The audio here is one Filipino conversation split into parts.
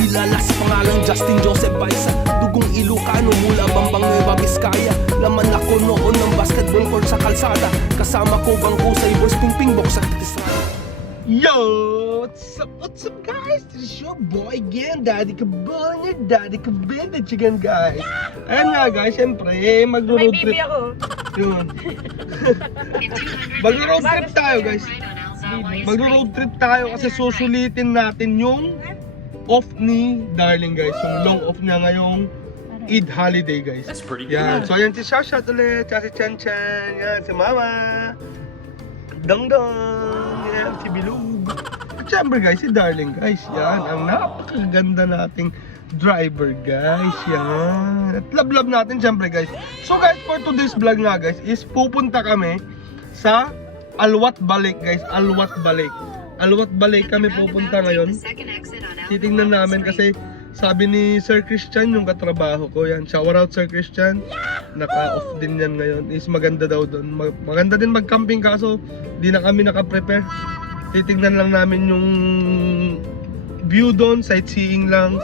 Kilala sa pangalang Justin Joseph Baisa, dugong Ilocano mula Bambang Nueva Vizcaya. Laman ako noon ng basketball court sa kalsada, kasama ko bangko sa Boys Pingping Box sa Estrada. Yo! What's up guys? This is your boy again, Daddy Kabon, your Daddy Kabintage again guys. Ayan nga guys, syempre mag-road trip. May ako. Yun. Mag-road trip tayo guys. Mag-road trip tayo kasi susulitin natin yung off ni Darling guys. Yung long off niya ngayong Eid holiday guys. That's pretty good. Yan. So ayan si Shashat ulit, si Chan Chan, yan si Mama, Dong Dong, yan si Bilug. At syempre guys, si Darling guys. Yan, ang napakaganda nating driver guys. Yan. At love natin syempre guys. So guys, for today's vlog nga guys is pupunta kami sa Alwat Balik guys. Alwat Balik. Alwat Balik kami pupunta ngayon. Titingnan namin kasi sabi ni Sir Christian, yung katrabaho ko, yan, shout out Sir Christian, naka-off din yan ngayon, is maganda daw doon. Maganda din mag-camping kaso di na kami naka-prepare. Titingnan lang namin yung view doon, sightseeing lang.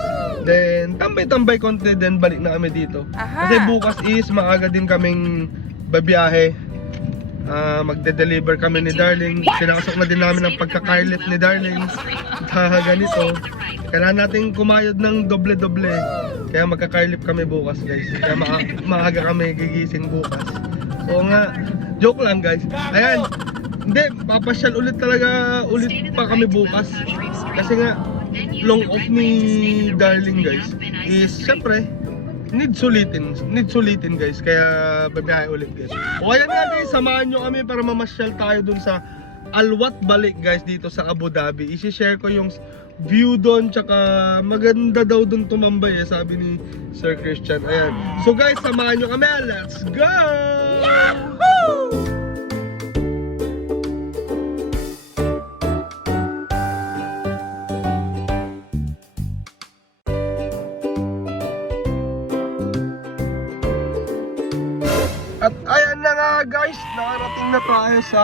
Then tambay-tambay konti, then balik na kami dito. Kasi bukas is maaga din kaming babiyahe. Magde-deliver kami ni Darling. Sinakasok na din namin ang pagkakailit ni Darling. Ganito. Kailangan natin kumayod ng doble-doble. Kaya magkakailip kami bukas guys. Kaya maaga kami gigising bukas. So nga, joke lang guys. Ayan, hindi, papasyal ulit pa kami bukas. Kasi nga, long off ni Darling guys is syempre need sulitin guys. Kaya babiyahe ulit guys. O ayan nga guys, samahan nyo kami para mamasyal tayo dun sa Alwat Balik guys dito sa Abu Dhabi. I-share ko yung view doon, tsaka maganda daw doon tumambay sabi ni Sir Christian. Ayan. So guys, samahan nyo kami. Let's go! Yahoo! At ayan na nga guys, nakarating na tayo sa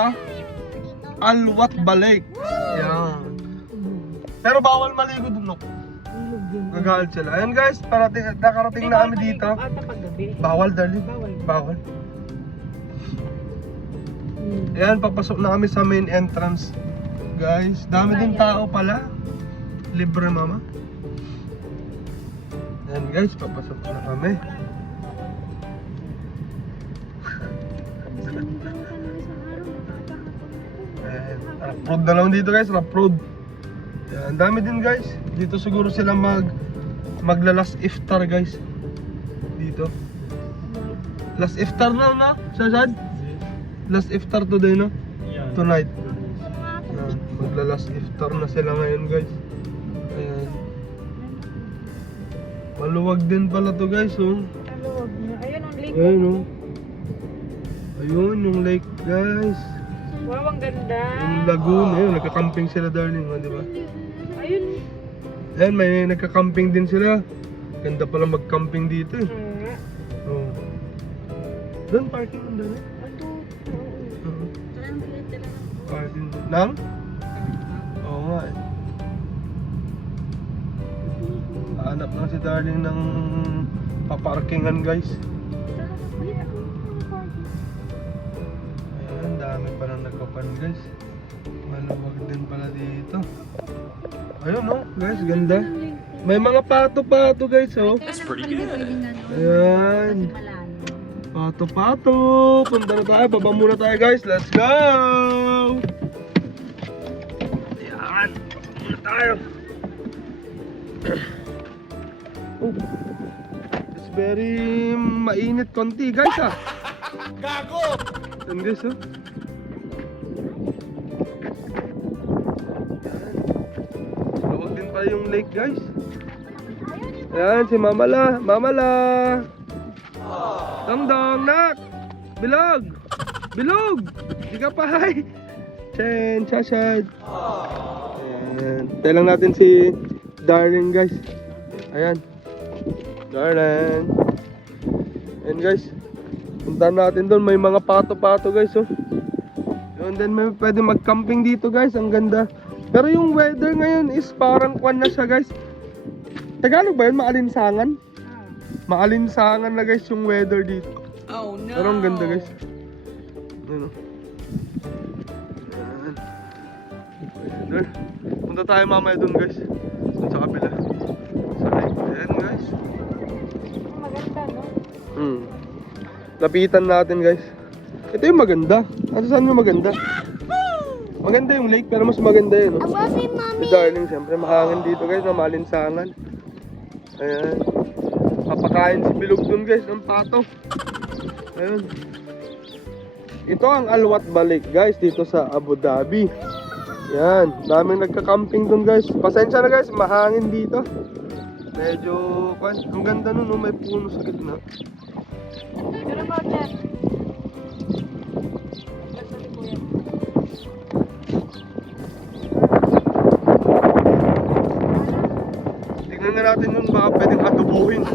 Alwat Balik. Yan. Pero bawal maligo dun, no? Gagalit sila. Ayan guys, nakarating na kami dito. Bawal, Darling. Bawal. Ayan, papasok na kami sa main entrance. Guys, dami din tao pala. Libre mama. Ayan guys, papasok na kami. Ayan, rough road na lang dito guys, rough road. Ang dami din guys. Dito siguro sila magla-last iftar guys. Dito. Last iftar na, Shashad? Last iftar today, no? Tonight. Magla-last iftar na sila ngayon guys. Ayan. Maluwag din pala to guys, oh. Maluwag na. Ayun ang lake. Ayun, oh. Ayun, yung lake guys. Wow, ang ganda. Yung lagoon, ayun, nagka-camping sila Darling, oh, di ba? Ayun. Ayan, may nagka-camping din sila. Ganda pala mag-camping dito eh. Oh. Doon parking ng dali. Parking ng? Oo nga eh. Hanap lang si Darling ng paparkingan guys. Ayan, dami palang nagpapan guys. Maluwag din pala dito. Ayun, oh guys, ganda. May mga pato-pato guys, oh. That's pretty good. Ayan. Pato-pato. Punta na tayo, baba muna tayo guys. Let's go! Ayan, baba muna tayo. Oh. It's very mainit konti guys, ah. Gago! Ayan guys, oh. Yung lake guys. Ayan si Mamala. Dong nak. Bilog. Di ka pa hay. Chen, Shashad. Ayan. Tayo lang natin si Darling guys. Ayan. Darling. Ayan guys. Puntahan natin doon. May mga pato-pato guys, oh. And then may pwede mag-camping dito guys. Ang ganda. Pero yung weather ngayon is parang kwan na siya guys. Tagalog ba yun? Maalinsangan? Ah. Maalinsangan na guys yung weather dito. Oh no. Pero ang ganda guys. Ano? Ayan. Punta tayo mamaya dun guys. Dun sa kabila. Sa lake. Ayan guys. Maganda, no? Lapitan natin guys. Ito yung maganda. Ano saan yung maganda? Maganda yung lake pero mas maganda yun. No? Si Darling siyempre mahangin dito guys na malinsangan. Ayan. Papakain si Bilog dun guys ng pato. Ayan. Ito ang Al Watba Lake guys dito sa Abu Dhabi. Yan, daming nagka-camping dun guys. Pasensya na guys, mahangin dito. Medyo, ang ganda nun, no? May puno sa gitna. Pero about that. Tignan na natin nun, baka pwedeng adobohin.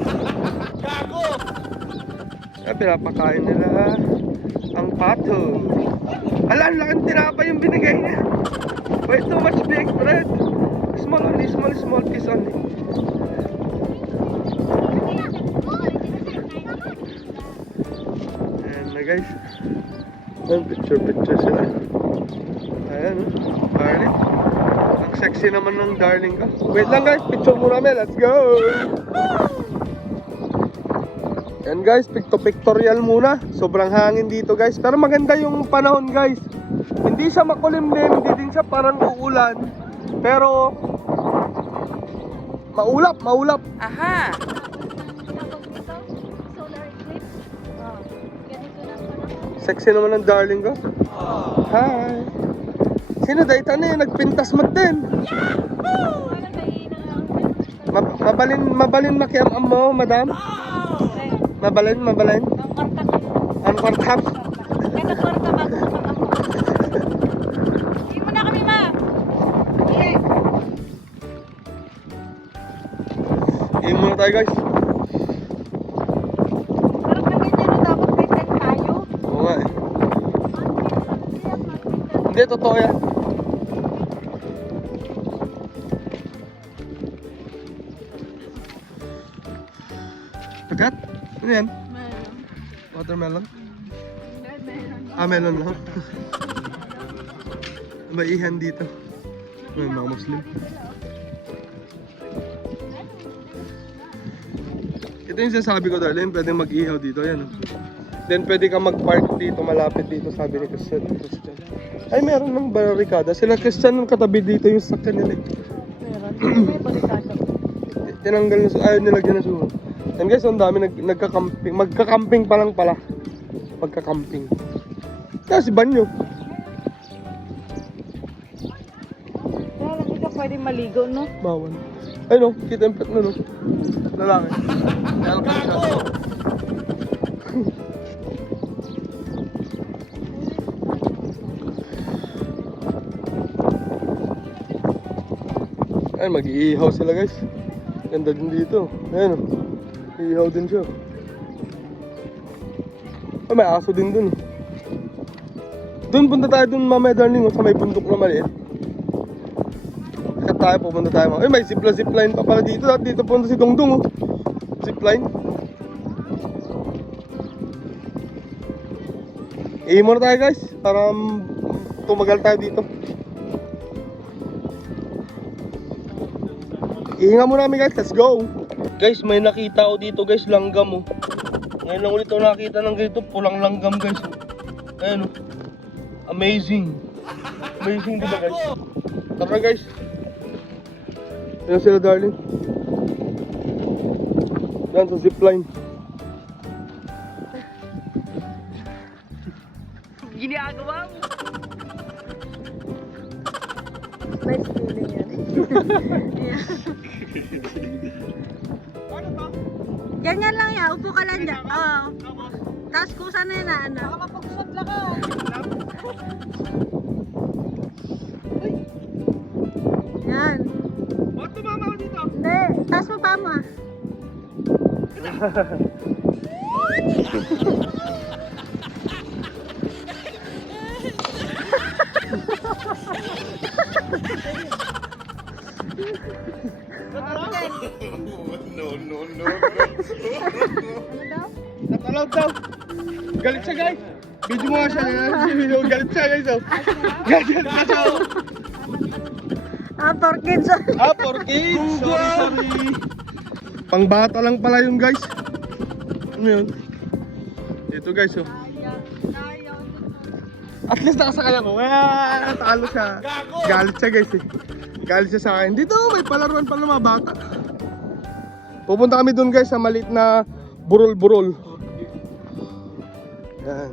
Gago! Kaya pinapakain nila ang pato. Ala, ang laking tinapa yung binigay niya. Way too much big bread. Small only, small piece only. Ayan na guys. Ayan, picture sila. Ayan, Darling. Ang sexy naman ng Darling ka. Wait lang guys, picture muna kami. Let's go! Ayan guys, pictorial muna. Sobrang hangin dito guys. Pero maganda yung panahon guys. Hindi siya makulimlim, hindi din siya parang uulan. Pero maulap. Aha! Sexy naman ng Darling ko. Hi! Sino dahil tanay? Nagpintas mo din. Mabalin makiamam mo, madam? Mabalin? Ang kwartap? Kaya kwarta ba? Hindi mo na kami ma! Iyon muna tayo guys. Parang na ganyan na dapat may tent tayo. Oo nga eh. Hindi, totoo yan. Pagat? Ano yan? Watermelon? Melon lang. May ihan dito. May mga Muslim. Ito yung sinasabi ko, Darlene, pwede mag-ihaw dito, yan. Then pwede ka mag-park dito, malapit dito, sabi ni Christian. Ay, meron ng barricada. Sila Christian ng katabi dito yung sakyan nila. May barikado. Tinanggal na, ayaw nilagyan na suho. And guys, ang dami nagka-camping. Magka-camping pa lang pala. Magka-camping. Kaya si Banyo. Kaya lang hindi ka pwede maligo, no? Bawal. Ay no, kita yung pet no. Lalaki. Kaya lang kasi siya. Ay, mag-iihaw sila guys. Ganda din dito. Ayan o. Iihaw din siya. Ay, may aso din dun. Doon punta tayo dun mamaya, Darling, sa may bundok na maliit. Kaya tayo, pupunta tayo mamaya. Ay, may zipline pa pala dito. Dito punta si Dongdong. Zipline. Iihaw muna tayo guys. Para tumagal tayo dito. Ihinga muna kami guys, let's go! Guys, may nakita ako dito guys, langgam oh. Ngayon lang ulit ako nakita ng ganito, pulang langgam guys. Ayan oh. Amazing. Amazing diba guys? Tara guys. Ayan sila, Darling. Yan sa zipline. Ginagawa mo. Nice feeling yan. Ganyan lang yan, upo ka lang dyan. Oo. Tapos kusa na yun na ano. Baka mapagusap lang ka. Yan. Ba't tumama ako dito? Hindi, taas mo pa mo ah. Napaload daw. Galit siya guys. Video mo nga siya. Galit siya guys. Oh. Galit siya siya. Ah, for kids. For kids. Sorry. Pangbata lang pala yun guys. Ano yun? Ito guys oh. At least nakasakay ako. Talo siya. Galit siya guys eh. Galit siya sa akin. Dito may palaruan pa ng mga bata. Pupunta kami dun guys sa maliit na burol-burol. Yan.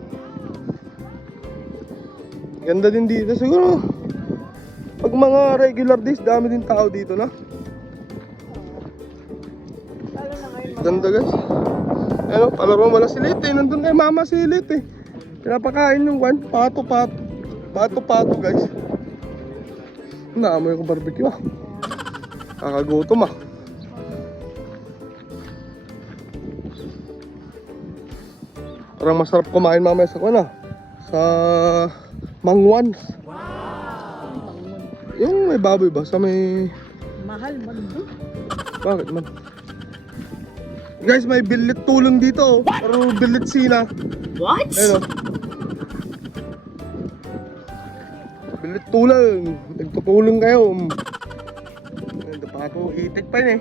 Ganda din dito. Siguro pag mga regular days, dami din tao dito na. Ganda guys. Ano, palaruan wala si Lite. Nandun kay mama si Lite. Pinapakain yung kwan. Pato-pato. Pato-pato guys. Naamoy ko barbecue ah. Kakagutom ah. Parang masarap kumain mamaya sa kwan ah. Sa Mangwan. Yung may baboy ba? Sa may... Mahal magdo. Bakit man? Guys, may bilit tulong dito oh. Pero bilit sina. What? Ayun oh. Bilit tulong. Nagtutulong kayo. Ito pa ako. Itik pa yun eh.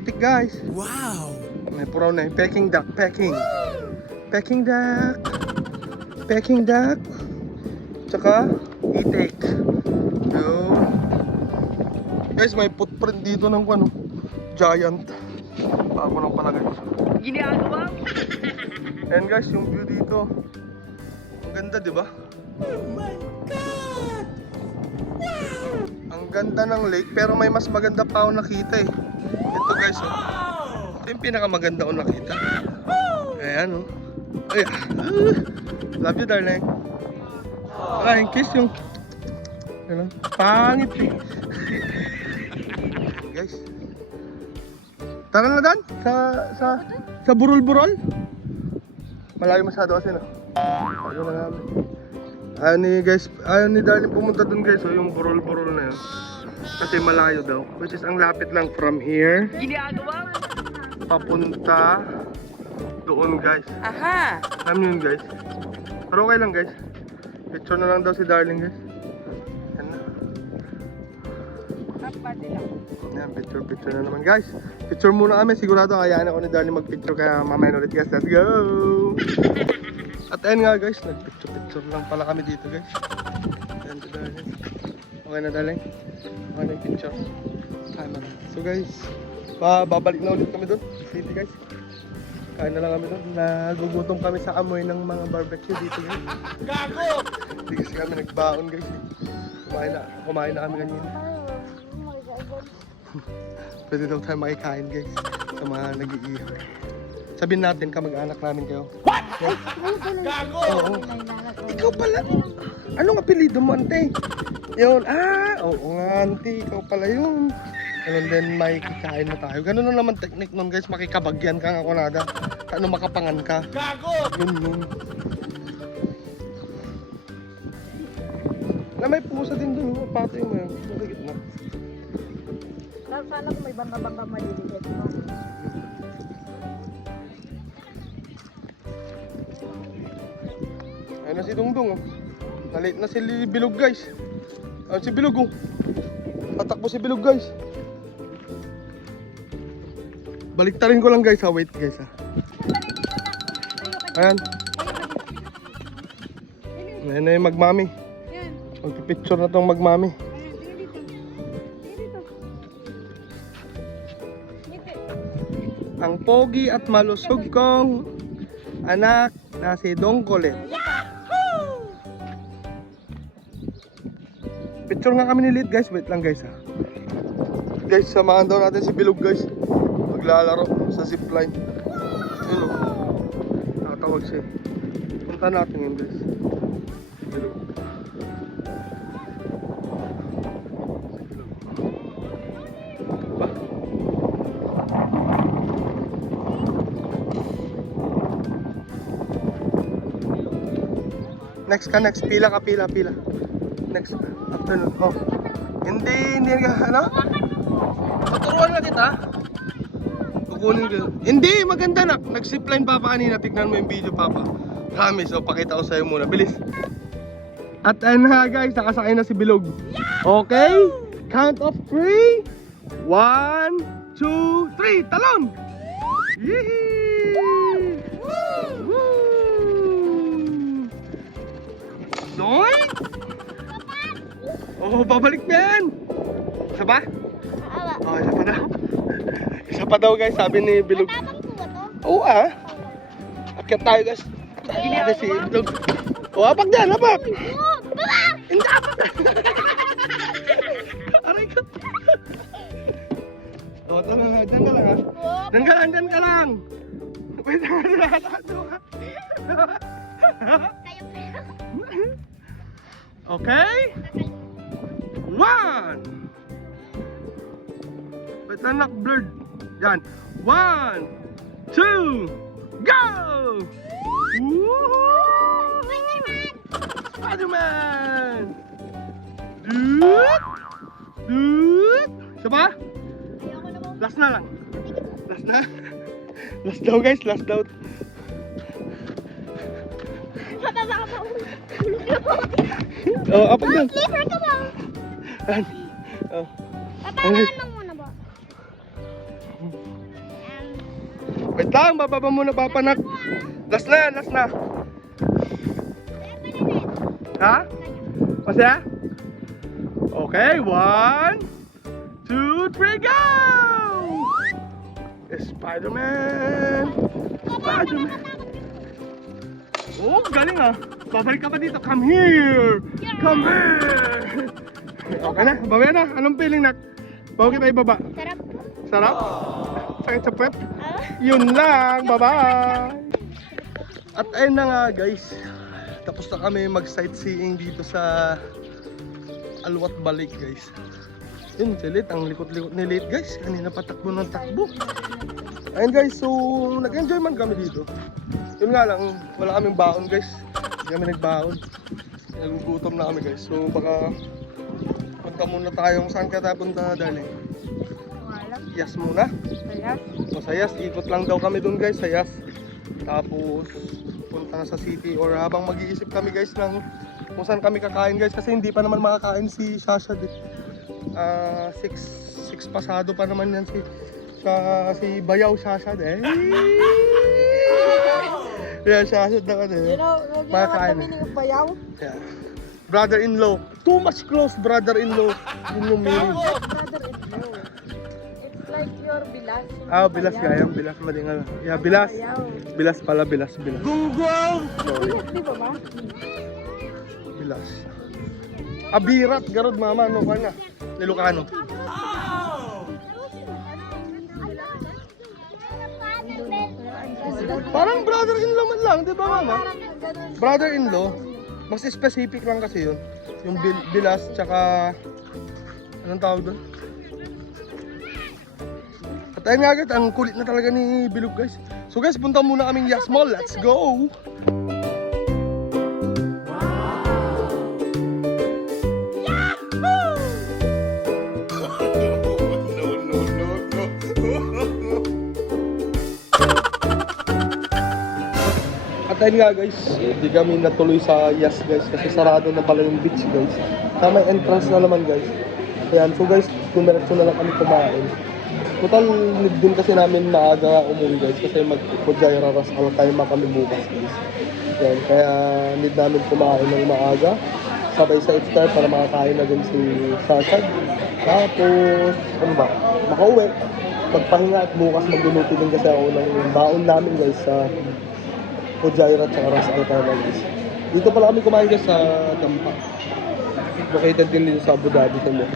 Itik guys. Wow! May puraw na eh. Peking duck. Peking. Peking duck. Peking duck. Tsaka itik. Yo. Guys, may footprint dito ng ano, giant. Bago lang pala guys. Ginagawa? Ayan guys, yung view dito. Ang ganda, di ba? Oh my God! Ang ganda ng lake, pero may mas maganda pa ako nakita eh. Ito guys, oh. Ito yung pinakamaganda ko nakita. Ayan, oh. Ay, love you, darling. Ay, kiss yung... Ano? Pangit eh. Guys. Tara na Dan, sa burol-burol. Malayo masyado kasi no. Ayaw na namin. Ayaw ni Darling pumunta dun guys, oh, yung burol-burol na yun. Kasi malayo daw, which is ang lapit lang from here. Ginagawa? Papunta doon guys. Aha! Alam niyo yun guys. Pero okay lang guys. Picture na lang daw si Darling guys. Yan na. Yan, picture na naman guys. Picture muna kami, sigurado kayaan ako ni Darling mag-picture kaya mamaya ulit guys. Let's go! At ayun nga guys, nag-picture lang pala kami dito guys. Yan si Darling. Okay na Darling? Okay na yung picture. Camera. So guys, babalik na ulit kami doon. City guys. Kain na lang kami doon. Nagugutom kami sa amoy ng mga barbecue dito guys. Gago! Hindi kasi kami nagbaon guys. Kumain na kami kanina. Pwede daw tayo makikain guys sa mga nag-iihaw. Sabihin natin kamag-anak namin kayo. What? Gago! Oo. Ikaw pala. Anong apelido mo, ante? Yun. Oo nga, ante. Ikaw pala yun. And then may kikain na tayo. Ganun na naman technique nun guys. Makikabagyan ka nga kunada. Ano makapangan ka. Gago! Yun. Na may pusa din dun. Patay mo yun. Sa gitna. Sana kung may bangga-bangga maliliit mo. Ayun na si Dungdung oh. Nalate na si Bilog guys. Ayun si Bilog oh. Tatakbo si Bilog guys. Baliktarin ko lang guys ha. Wait guys ha. Ayan. Ayan na yung magmami. Magpipicture na tong magmami. Ang pogi at malusog kong anak na si Dongkolet. Picture nga kami ni Lid guys. Wait lang guys ha. Guys, samahan daw natin si Bilog guys. Maglalaro sa zipline. Yun o. Nakatawag siya. Punta natin yun guys. Bilog. Ba? Next ka, next. Pila ka, pila. Next. Afternoon. Oh. Hindi ka, ano? Maturuan na kita. Kukunin ko. Hindi, maganda na. Nag-zipline papa kanina. Tignan mo yung video papa. Promise, so pakita ko sa'yo muna. Bilis. At ayun na guys, nakasakay na si Bilog. Okay? Count of 3. 1, 2, 3. Talon! Yee! Woo! Soy! Oh, babalik na yan! Isa pa? Oh, isa pa daw. Isa pa daw guys, sabi ni Bilog. Oo Akyat tayo guys. Sabi natin si Bilog. Oh, apak dyan, apak! Hindi, apak! Aray ka! Oh, tala na, dyan ka lang ha. Dyan ka lang! Wait, okay? 1! Wait lang, blurred. Yan. 1, 2, go! Woo! Spider-Man! Dude! Isa ba? Last na lang. Last na. Last daw guys, last daw. Oh, apa dyan? Clipper ka ba? Oh. Papalaan mo muna ba? Wait lang, bababa muna papanak. Last na. Ha? Masaya? Okay, 1, 2, 3, go! Spider-Man! Spider-Man! Oh, galing Babalik ka pa dito. Come here! Come here! Okay na, bawi na. Anong feeling, Nak? Bawa kita ibaba. Sarap. Sarap? Sakit sa puwet? Yun lang, bye-bye! At ayun na nga guys, tapos na kami mag-sightseeing dito sa Aluwat Balik guys. Yun, si Lit, ang likot-likot ni Lit guys. Kanina patakbo ng takbo. Ayun guys, so nag-enjoy man kami dito. Yun nga lang, wala kaming baon guys. Hindi kami nagbaon. Nagugutom na kami guys. So baka punta muna tayong, saan ka tayo punta darling? Yas muna. So sa Yas, ikot lang daw kami dun guys sa Yas. Tapos punta sa city or habang mag-iisip kami guys ng kung saan kami kakain guys. Kasi hindi pa naman makakain si Shasha. 6 pasado pa naman yan si Bayaw Shasha. Yeah, Shasha na kasi. Makakain. Bayaw? Yeah. Brother-in-law. Too much close brother-in-law. Yun yung meaning. Brother-in-law. It's like your bilas. Bilas kaya. Bilas malingal. Yeah, bilas. Bilas pala, bilas. Gunggong! Sorry. Di ba ba? Bilas. Abirat, garod mama, ano ka na? Nilocano. Parang brother-in-law man lang, di ba mama? Brother-in-law. Mas specific lang kasi yun. Yung bilas, tsaka anong tawag doon? At ayun nga agad, ang kulit na talaga ni Bilog guys. So guys, punta muna kaming Yas Mall. Let's go! At ayun nga guys, hindi kami natuloy sa Yas guys kasi sarado na pala yung beach guys. May entrance na naman guys. Ayan, so guys, dumiretso na lang kami kumain. Total, need din kasi namin maaga umuwi guys kasi mag-Pujaira Ras Al Khaimah kami bukas guys. Ayan, kaya need namin kumain ng maaga. Sabay sa iftar para makakain na din si Shashad. Tapos, ano ba, makauwi. Magpahinga at bukas magluluto din kasi ako ng baon namin guys sa Pujaira at Ras Al Khaimah guys. Dito pala kami kumain guys sa Dampa. Located din dito sa Abu Dhabi kami.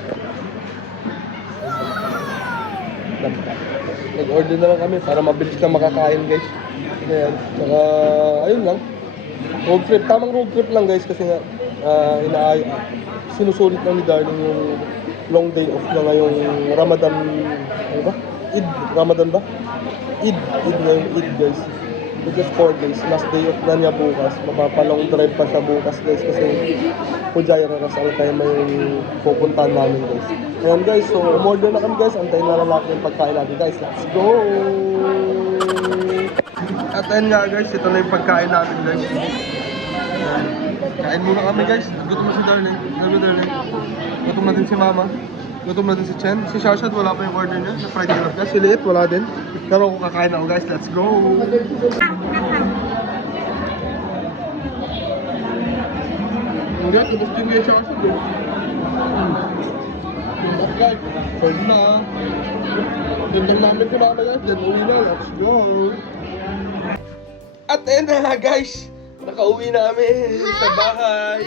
Nag-order na lang kami para mabilis na makakain guys. Ayan. Saka, ayun lang. Road trip. Tamang road trip lang guys kasi nga sinusulit lang ni Darling yung long day off na ngayong Ramadan. Ano ba? Eid? Ramadan ba? Eid ngayong Eid guys. which is 4 days. Last day off na niya bukas. Mapapalong drive pa siya bukas guys kasi Pujaira Ras Al Khaimah yung pupuntahan namin guys. Ayan guys, so umorder na kami guys. Antayin na lang natin yung pagkain natin guys. Let's go! At ayun nga guys, ito na yung pagkain natin guys. Ayan. Kain muna kami guys. Gutom na si Darling. Hello Darling. Gutom na din si Mama. Gutom na din si Chen. Si Shashad wala pa yung order niya. Sa fried tilapia guys. Si Liit wala din. Pero ako kakain ako guys. Let's go! Hindi, tapos din kay Shashad eh. Okay, first na. Gandang namin si Mama guys. Then uwi na. Let's go! At ayun na nga guys. Nakauwi namin sa bahay.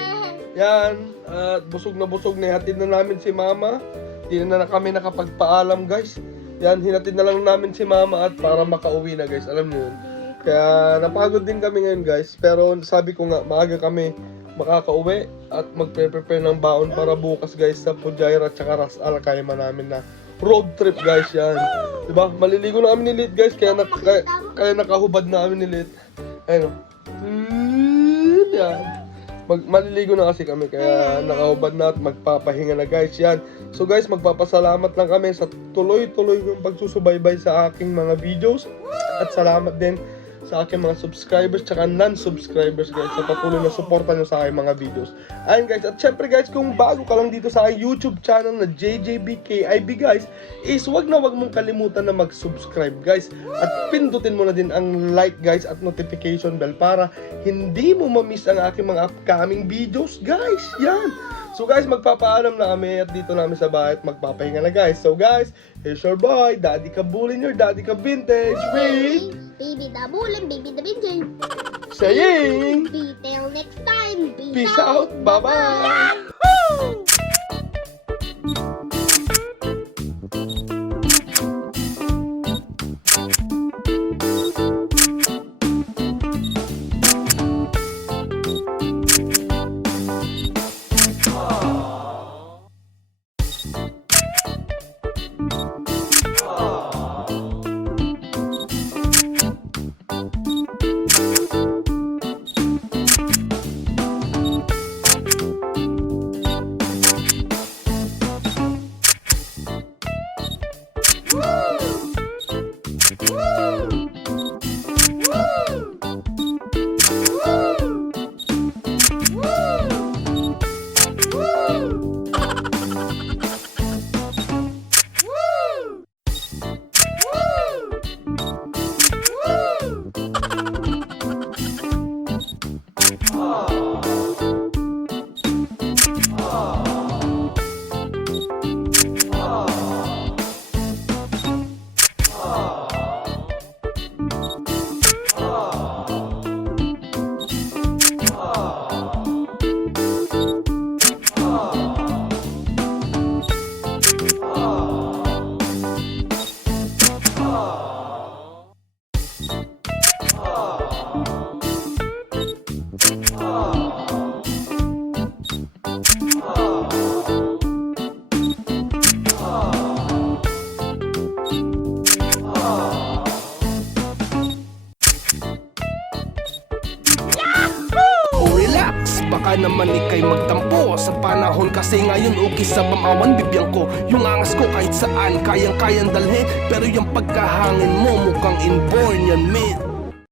Yan. At busog na hatid na namin si Mama. Hindi na kami nakapagpaalam guys. Yan, hinatid na lang namin si Mama at para makauwi na guys. Alam niyo yun. Kaya napagod din kami ngayon guys. Pero sabi ko nga, maaga kami makakauwi at magpe-prepare ng baon para bukas guys sa Pujaira at saka Ras Al Khaimah namin na road trip guys yan. Diba? Maliligo na kami ni Lit guys. Kaya nakahubad na kami ni Lit. Ayun o. Yan. Maliligo na kasi kami kaya nakahubad na at magpapahinga na guys yan. So guys, magpapasalamat lang kami sa tuloy-tuloy yung pagsusubaybay sa aking mga videos. At salamat din sa aking mga subscribers tsaka non-subscribers guys sa patuloy na suporta nyo sa aking mga videos. Ayun guys, at syempre guys, kung bago ka lang dito sa aking YouTube channel na JJBKIB guys, is wag mong kalimutan na mag-subscribe guys. At pindutin mo na din ang like guys at notification bell para hindi mo ma-miss ang aking mga upcoming videos guys. Yan! So guys, magpapaalam na kami at dito namin sa bahay at magpapahinga na guys. So guys, here's your boy, Daddy Kabulin, your Daddy Ka Vintage with Baby the Bulin, Baby the Vintage. saying Till next time. peace out, bye-bye! Baka naman ika'y magtampo sa panahon kasi ngayon okay sa bamawan bibiyang ko. Yung angas ko kahit saan kayang-kayang dalhin, pero yung pagkahangin mo mukhang inborn yan, mate.